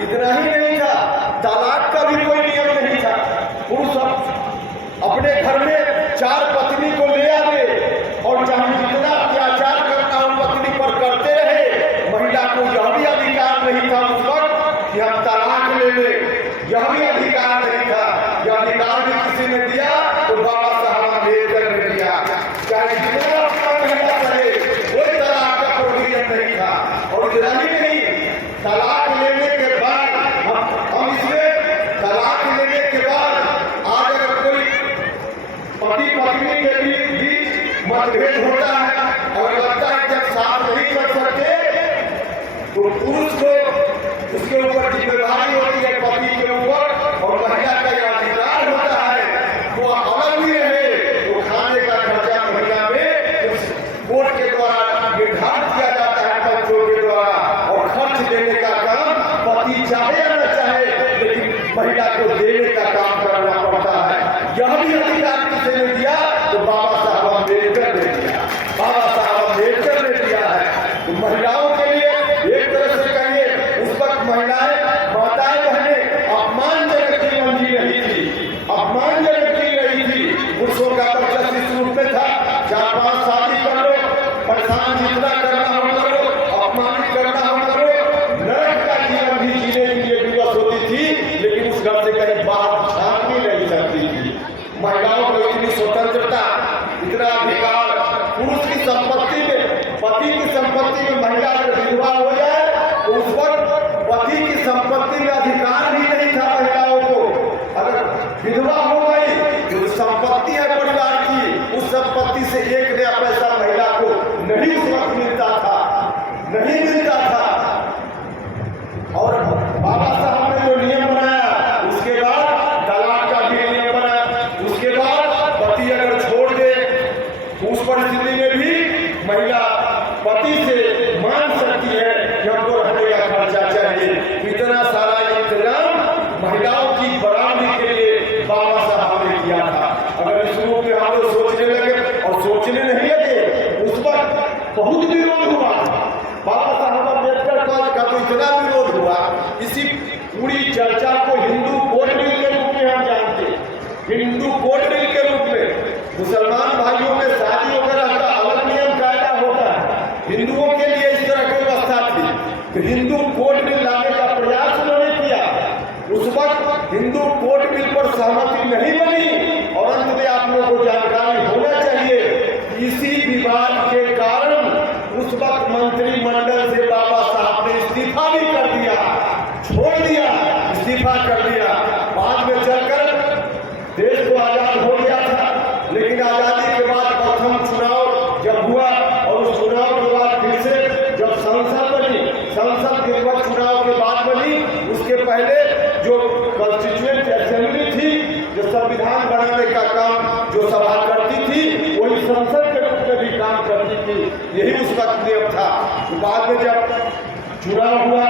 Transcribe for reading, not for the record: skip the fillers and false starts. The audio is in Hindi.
इतना ही नहीं था, तलाक का भी कोई नियम नहीं था। पुरुष अपने घर में 4 पत्नी को ले आवे और चाहे जितना अत्याचार करना हो पत्नी पर करते रहे। महिला को यह भी अधिकार नहीं था उस वक्त कि हम तलाक ले लें, यह भी अधिकार नहीं था। यह अधिकार भी किसी ने दिया तो बाबा साहब अम्बेडकर ने दिया। चाहे जितना अपना महिला करे, कोई तलाक का प्रोविजन नहीं था। और इतना ही नहीं, तलाक लेने के बाद हम इसमें तलाक लेने के बाद आज अगर कोई पति पत्नी के बीच मतभेद होता है और लगता है जब साथ नहीं कर सकते तो पुरुष को उसके ऊपर जिम्मेदारी होती है पति के ऊपर, और महिला का यह अधिकार होता है वो अलग भी रहे तो खाने का खर्चा महिला में उस कोर्ट के द्वारा निर्धारित किया जाता है, बच्चों के द्वारा। और खर्च देने का काम पति चाहे या न चाहे, लेकिन महिला को देने का काम करना पड़ता है। यह भी अधिकार किसी ने दिया तो बाबा साहब अम्बेडकर ने दिया, बाबा साहब अम्बेडकर ने दिया है। तो महिलाओं के लिए एक तरह से कहिए उस वक्त महिलाएं, माताएं, बहनें अपमानजनक जीवन जी रही थी, अपमानजनक जी रही थी। पुरुषों का वर्चस्व इस रूप में था 4-5 शादी कर लो, परेशान जितना करना हो करो, अपमानित करना हो करो, नरक का जीवन भी जीने के लिए विवश होती थी। लेकिन उस घर से कहीं बाहर झांकने नहीं सकती थी। महिलाओं को इतनी स्वतंत्रता, इतना अधिकार, पुरुष की संपत्ति में, पति की संपत्ति में महिला अगर विधवा हो जाए तो उस वक्त पति की संपत्ति में अधिकार भी नहीं था महिलाओं को। अगर विधवा हो गई तो संपत्ति है परिवार की, उस संपत्ति से 1 नया पैसा महिला को नहीं उस वक्त मिलता था, नहीं मिलता था। और बाबा साहब ने जो नियम बनाया, उसके बाद तलाक का भी नियम बनाया। उसके बाद पति अगर छोड़ दे उस परिस्थिति में भी महिला पति से मांग सकती है कि हमको रहने का खर्चा चाहिए। इतना सारा इंतजाम महिलाओं की बराबरी के लिए बाबा साहब ने किया था। अगर इस रूप में हम लोग सोचने लगे और सोचने नहीं लगे, उस वक्त बहुत विरोध हुआ। बाबा साहब अम्बेडकर का तो इतना विरोध हुआ, इसी पूरी चर्चा को हिंदू कोड बिल के रूप में हम जानते हैं। हिंदू कोड बिल के रूप में मुसलमान भाइयों में शादी वगैरह का अलग नियम कायदा होता है, हिंदुओं के लिए इस तरह की व्यवस्था थी। तो हिंदू कोड बिल लाने का प्रयास उन्होंने किया। उस वक्त हिंदू कोड बिल पर सहमति नहीं बनी और अंत में आप लोगों को जानकारी होना चाहिए, इसी विवाद के कारण उस वक्त मंत्रिमंडल से बाबा साहब ने इस्तीफा भी कर दिया, छोड़ दिया, इस्तीफा कर दिया। बाद में चलकर देश तो आजाद हो गया था, लेकिन आजादी के बाद प्रथम चुनाव जब हुआ और उस चुनाव के बाद फिर से जब संसद बनी, संसद के बाद चुनाव के बाद बनी, उसके पहले जो कॉन्स्टिट्यूएंट असेंबली थी, जो संविधान बनाने का काम जो सभा करती थी, वही संसद के रूप में भी काम करती थी। यही उस वक्त नियम था। बाद में जब चुनाव हुआ